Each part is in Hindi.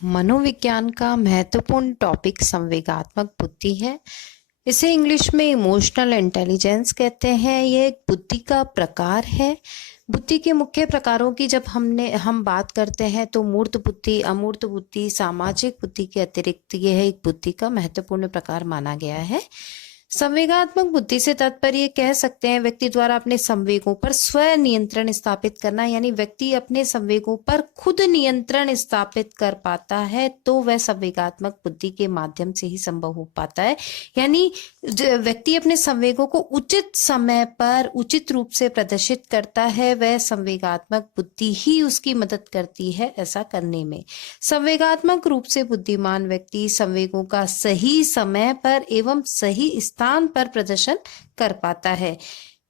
मनोविज्ञान का महत्वपूर्ण टॉपिक संवेगात्मक बुद्धि है। इसे इंग्लिश में इमोशनल इंटेलिजेंस कहते हैं। यह एक बुद्धि का प्रकार है। बुद्धि के मुख्य प्रकारों की जब हम बात करते हैं तो मूर्त बुद्धि, अमूर्त बुद्धि, सामाजिक बुद्धि के अतिरिक्त यह एक बुद्धि का महत्वपूर्ण प्रकार माना गया है। संवेगात्मक बुद्धि से तात्पर्य कह सकते हैं व्यक्ति द्वारा अपने संवेगों पर स्व नियंत्रण स्थापित करना, यानी व्यक्ति अपने संवेगों पर खुद नियंत्रण स्थापित कर पाता है तो वह संवेगात्मक बुद्धि के माध्यम से ही संभव हो पाता है। यानी व्यक्ति अपने संवेगों को उचित समय पर उचित रूप से प्रदर्शित करता है, वह संवेगात्मक बुद्धि ही उसकी मदद करती है ऐसा करने में। संवेगात्मक रूप से बुद्धिमान व्यक्ति संवेगों का सही समय पर एवं सही स्थान पर प्रदर्शन कर पाता है।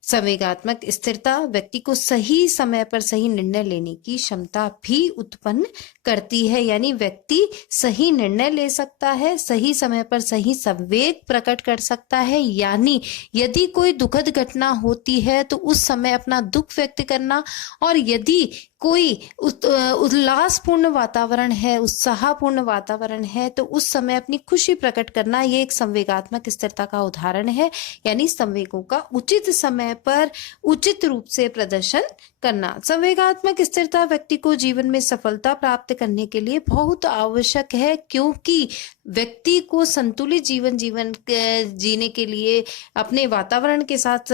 संवेगात्मक स्थिरता व्यक्ति को सही समय पर सही निर्णय लेने की क्षमता भी उत्पन्न करती है, यानी व्यक्ति सही निर्णय ले सकता है, सही समय पर सही संवेग प्रकट कर सकता है। यानी यदि कोई दुखद घटना होती है तो उस समय अपना दुख व्यक्त करना, और यदि कोई उल्लासपूर्ण वातावरण है, उत्साहपूर्ण वातावरण है, तो उस समय अपनी खुशी प्रकट करना, ये एक संवेगात्मक स्थिरता का उदाहरण है। यानी संवेगों का उचित समय पर उचित रूप से प्रदर्शन करना। संवेगात्मक स्थिरता व्यक्ति को जीवन में सफलता प्राप्त करने के लिए बहुत आवश्यक है, क्योंकि व्यक्ति को संतुलित जीवन जीने के लिए, अपने वातावरण के साथ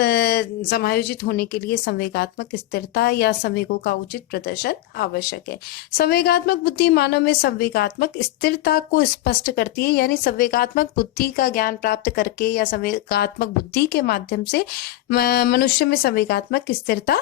समायोजित होने के लिए संवेगात्मक स्थिरता या संवेगों का उचित प्रदर्शन आवश्यक है। संवेगात्मक बुद्धि मानव में संवेगात्मक स्थिरता को स्पष्ट करती है, यानी संवेगात्मक बुद्धि का ज्ञान प्राप्त करके या संवेगात्मक बुद्धि के माध्यम से मनुष्य में संवेगात्मक स्थिरता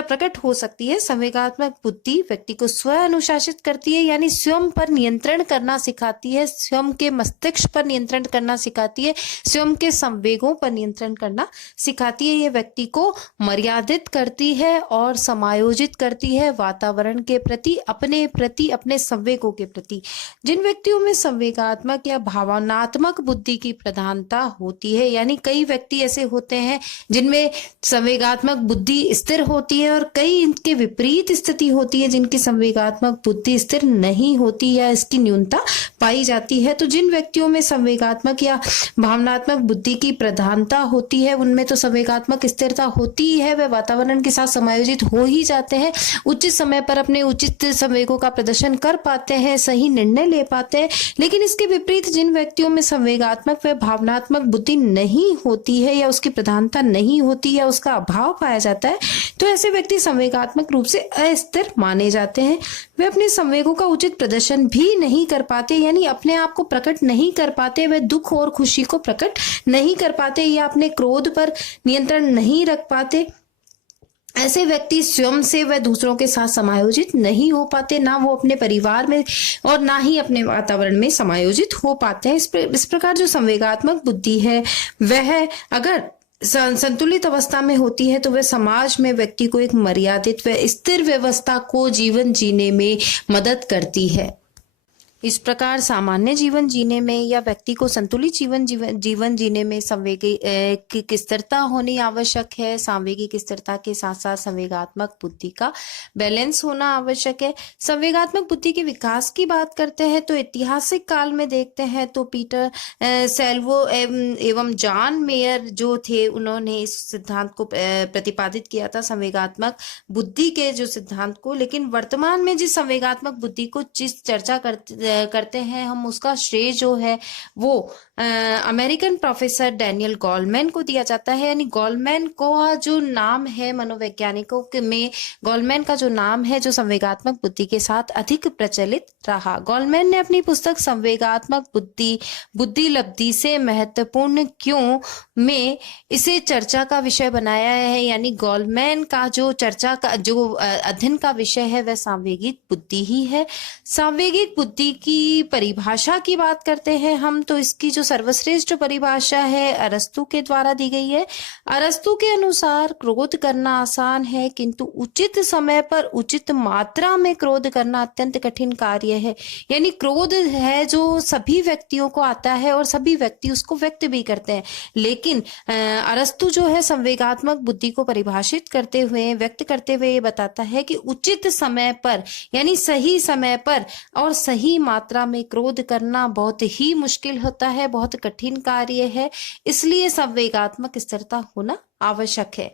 प्रकट हो सकती है। संवेगात्मक बुद्धि व्यक्ति को स्व अनुशासित करती है, यानी स्वयं पर नियंत्रण करना सिखाती है, स्वयं के मस्तिष्क पर नियंत्रण करना सिखाती है, स्वयं के संवेगों पर नियंत्रण करना सिखाती है। यह व्यक्ति को मर्यादित करती है और समायोजित करती है वातावरण के प्रति, अपने संवेगों के प्रति। जिन व्यक्तियों में संवेगात्मक या भावनात्मक बुद्धि की प्रधानता होती है, यानी कई व्यक्ति ऐसे होते हैं जिनमें संवेगात्मक बुद्धि स्थिर होती है और कई इनके विपरीत स्थिति होती है जिनकी संवेगात्मक बुद्धि स्थिर नहीं होती या इसकी न्यूनता पाई जाती है। तो जिन व्यक्तियों में संवेगात्मक या भावनात्मक बुद्धि की प्रधानता होती है उनमें तो संवेगात्मक स्थिरता होती ही है, वे वातावरण के साथ समायोजित हो ही जाते हैं, उचित समय पर अपने उचित संवेगों का प्रदर्शन कर पाते हैं, सही निर्णय ले पाते हैं। लेकिन इसके विपरीत जिन व्यक्तियों में संवेगात्मक व भावनात्मक बुद्धि नहीं होती है या उसकी प्रधानता नहीं होती या उसका अभाव पाया जाता है, तो ऐसे व्यक्ति संवेगात्मक रूप से अस्थिर माने जाते हैं। वे अपने संवेगों का उचित प्रदर्शन भी नहीं कर पाते, यानी अपने आप को प्रकट नहीं कर पाते, वे दुख और खुशी को प्रकट नहीं कर पाते या अपने क्रोध पर नियंत्रण नहीं रख पाते। ऐसे व्यक्ति स्वयं से व दूसरों के साथ समायोजित नहीं हो पाते, ना वो अपने परिवार में और ना ही अपने वातावरण में समायोजित हो पाते हैं। इस प्रकार जो संवेगात्मक बुद्धि है वह अगर संतुलित अवस्था में होती है तो वह समाज में व्यक्ति को एक मर्यादित व स्थिर व्यवस्था को जीवन जीने में मदद करती है। इस प्रकार सामान्य जीवन जीने में या व्यक्ति को संतुलित जीवन जीने में संवेगिक स्थिरता होनी आवश्यक है। सांवेगिक स्थिरता के साथ साथ संवेगात्मक बुद्धि का बैलेंस होना आवश्यक है। संवेगात्मक बुद्धि के विकास की बात करते हैं तो ऐतिहासिक काल में देखते हैं तो पीटर सेल्वो एवं जॉन मेयर जो थे, उन्होंने इस सिद्धांत को प्रतिपादित किया था, संवेगात्मक बुद्धि के जो सिद्धांत को। लेकिन वर्तमान में जिस संवेगात्मक बुद्धि को जिस चर्चा करते हैं हम, उसका श्रेय जो है वो अमेरिकन प्रोफेसर डैनियल गोलमैन को दिया जाता है। यानी गोलमैन का जो नाम है, मनोवैज्ञानिकों में गोलमैन का जो नाम है, जो संवेगात्मक बुद्धि के साथ अधिक प्रचलित रहा। गोलमैन ने अपनी पुस्तक संवेगात्मक बुद्धि लब्धि से महत्वपूर्ण क्यों में इसे चर्चा का विषय बनाया है। यानी गोलमैन का जो चर्चा का जो अध्ययन का विषय है वह सांवेगिक बुद्धि ही है। सांवेगिक बुद्धि की परिभाषा की बात करते हैं हम, तो इसकी जो सर्वश्रेष्ठ परिभाषा है अरस्तु के द्वारा दी गई है। अरस्तु के अनुसार क्रोध करना आसान है, किंतु उचित समय पर उचित मात्रा में क्रोध करना अत्यंत कठिन कार्य है। यानी क्रोध है जो सभी व्यक्तियों को आता है और सभी व्यक्ति उसको व्यक्त भी करते हैं, लेकिन अरस्तु जो है संवेगात्मक बुद्धि को परिभाषित करते हुए, व्यक्त करते हुए ये बताता है कि उचित समय पर, यानी सही समय पर और सही मात्रा में क्रोध करना बहुत ही मुश्किल होता है, बहुत कठिन कार्य है। इसलिए संवेगात्मक स्थिरता होना आवश्यक है।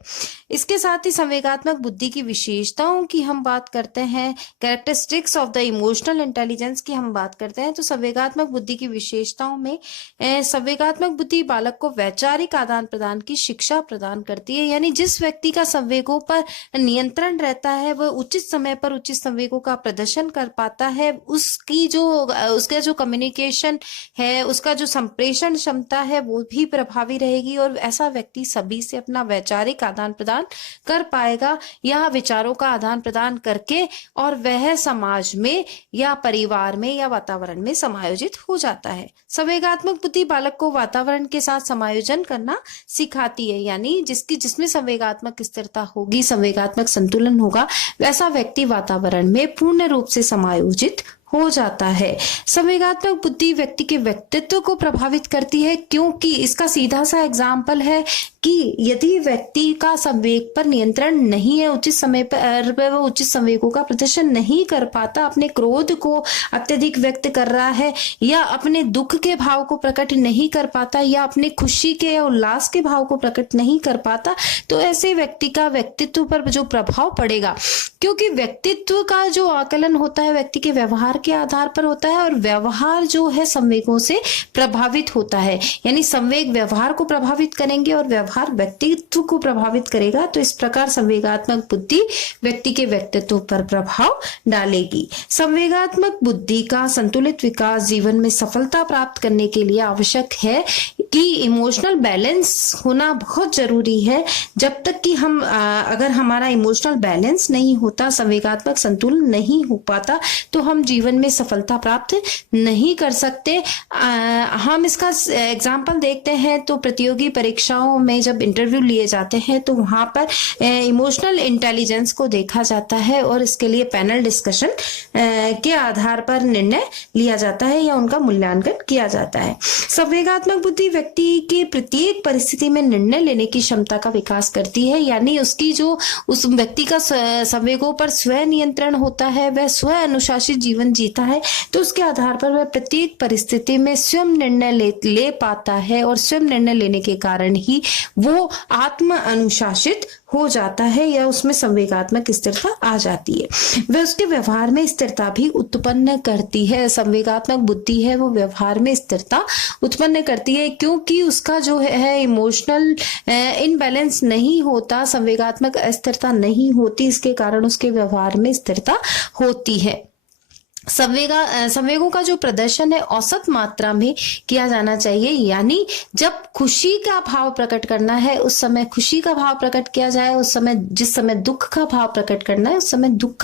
इसके साथ ही संवेगात्मक बुद्धि की विशेषताओं की हम बात करते हैं, characteristics of the emotional intelligence की हम बात करते हैं, तो संवेगात्मक बुद्धि की विशेषताओं में संवेगात्मक बुद्धि बालक को वैचारिक आदान प्रदान की शिक्षा प्रदान करती है। यानी जिस व्यक्ति का संवेगों पर नियंत्रण रहता है वह उचित समय पर उचित संवेगों का प्रदर्शन कर पाता है। उसका जो कम्युनिकेशन है, उसका जो संप्रेषण क्षमता है वो भी प्रभावी रहेगी, और ऐसा व्यक्ति सभी से अपना वैचारिक आदान प्रदान कर पाएगा या विचारों का आदान प्रदान करके, और वह समाज में या परिवार में या वातावरण में समायोजित हो जाता है। संवेगात्मक बुद्धि बालक को वातावरण के साथ समायोजन करना सिखाती है। यानी जिसमें संवेगात्मक स्थिरता होगी, संवेगात्मक संतुलन होगा, वैसा व्यक्ति वातावरण में पूर्ण रूप से समायोजित हो जाता है। संवेगात्मक बुद्धि व्यक्ति के व्यक्तित्व को प्रभावित करती है, क्योंकि इसका सीधा सा एग्जाम्पल है कि यदि व्यक्ति का संवेग पर नियंत्रण नहीं है, उचित समय पर वह उचित संवेगों का प्रदर्शन नहीं कर पाता, अपने क्रोध को अत्यधिक व्यक्त कर रहा है, या अपने दुख के भाव को प्रकट नहीं कर पाता, या अपने खुशी के या उल्लास के भाव को प्रकट नहीं कर पाता, तो ऐसे व्यक्ति का व्यक्तित्व पर जो प्रभाव पड़ेगा, क्योंकि व्यक्तित्व का जो आकलन होता है व्यक्ति के व्यवहार के आधार पर होता है, और व्यवहार जो है संवेगों से प्रभावित होता है। यानी संवेग व्यवहार को प्रभावित करेंगे और व्यवहार व्यक्तित्व को प्रभावित करेगा। तो इस प्रकार संवेगात्मक बुद्धि व्यक्ति के व्यक्तित्व पर प्रभाव डालेगी। संवेगात्मक बुद्धि का संतुलित विकास जीवन में सफलता प्राप्त करने के लिए आवश्यक है कि इमोशनल बैलेंस होना बहुत जरूरी है। जब तक कि अगर हमारा इमोशनल बैलेंस नहीं होता, संवेगात्मक संतुलन नहीं हो पाता, तो हम जीवन में सफलता प्राप्त नहीं कर सकते। हम इसका एग्जाम्पल देखते हैं तो प्रतियोगी परीक्षाओं में जब इंटरव्यू लिए जाते हैं तो वहां पर इमोशनल इंटेलिजेंस को देखा जाता है, और इसके लिए पैनल डिस्कशन के आधार पर निर्णय लिया जाता है या उनका मूल्यांकन किया जाता है। संवेगात्मक बुद्धि व्यक्ति के प्रत्येक परिस्थिति में निर्णय लेने की क्षमता का विकास करती है। यानी उसकी जो उस व्यक्ति का संवेगों पर स्व नियंत्रण होता है, वह स्व अनुशासित जीवन जीता है, तो उसके आधार पर वह प्रत्येक परिस्थिति में स्वयं निर्णय ले पाता है, और स्वयं निर्णय लेने के कारण ही वो आत्म अनुशासित हो जाता है या उसमें संवेगात्मक स्थिरता आ जाती है। वह उसके व्यवहार में स्थिरता भी उत्पन्न करती है। संवेगात्मक बुद्धि है वो व्यवहार में स्थिरता उत्पन्न करती है, क्योंकि उसका जो है इमोशनल इनबैलेंस नहीं होता, संवेगात्मक अस्थिरता नहीं होती, इसके कारण उसके व्यवहार में स्थिरता होती है। संवेगों का जो प्रदर्शन है औसत मात्रा में किया जाना चाहिए। यानी जब खुशी का भाव प्रकट करना है उस समय खुशी का भाव प्रकट किया जाए, जिस समय दुख का भाव प्रकट करना है उस समय दुख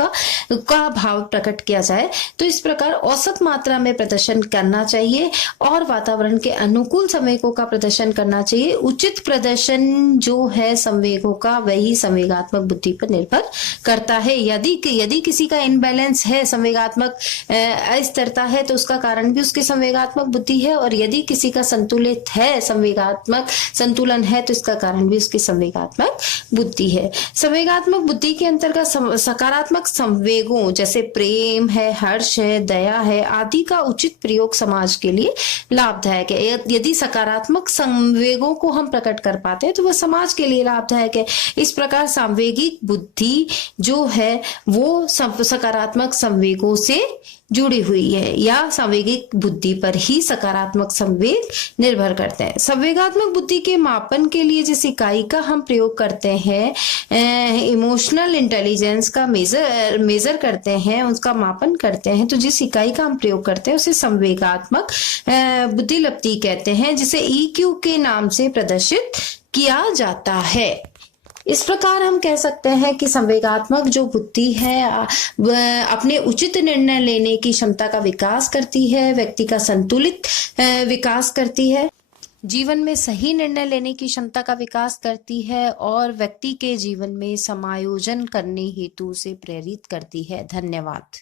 का भाव प्रकट किया जाए। तो इस प्रकार औसत मात्रा में प्रदर्शन करना चाहिए और वातावरण के अनुकूल संवेगों का प्रदर्शन करना चाहिए। उचित प्रदर्शन जो है संवेगों का वही संवेगात्मक बुद्धि पर निर्भर करता है। यदि किसी का इनबैलेंस है, संवेगात्मक अस्थिरता है, तो उसका कारण भी उसकी संवेगात्मक बुद्धि है, और यदि किसी का संतुलित है, संवेगात्मक संतुलन है, तो इसका कारण भी उसकी संवेगात्मक बुद्धि है। संवेगात्मक बुद्धि के अंतर्गत सकारात्मक संवेगों जैसे प्रेम है, हर्ष है, दया है आदि का उचित प्रयोग समाज के लिए लाभदायक है। यदि सकारात्मक संवेगों को हम प्रकट कर पाते हैं तो वह समाज के लिए लाभदायक है। इस प्रकार सांवेगिक बुद्धि जो है वो सकारात्मक संवेगों से जुड़ी हुई है, या संवेगिक बुद्धि पर ही सकारात्मक संवेग निर्भर करते हैं। संवेगात्मक बुद्धि के मापन के लिए जिस इकाई का हम प्रयोग करते हैं, इमोशनल इंटेलिजेंस का मेजर करते हैं, उसका मापन करते हैं, तो जिस इकाई का हम प्रयोग करते हैं उसे संवेगात्मक बुद्धिलब्धि कहते हैं, जिसे EQ के नाम से प्रदर्शित किया जाता है। इस प्रकार हम कह सकते हैं कि संवेगात्मक जो बुद्धि है वह अपने उचित निर्णय लेने की क्षमता का विकास करती है, व्यक्ति का संतुलित विकास करती है, जीवन में सही निर्णय लेने की क्षमता का विकास करती है और व्यक्ति के जीवन में समायोजन करने हेतु से प्रेरित करती है। धन्यवाद।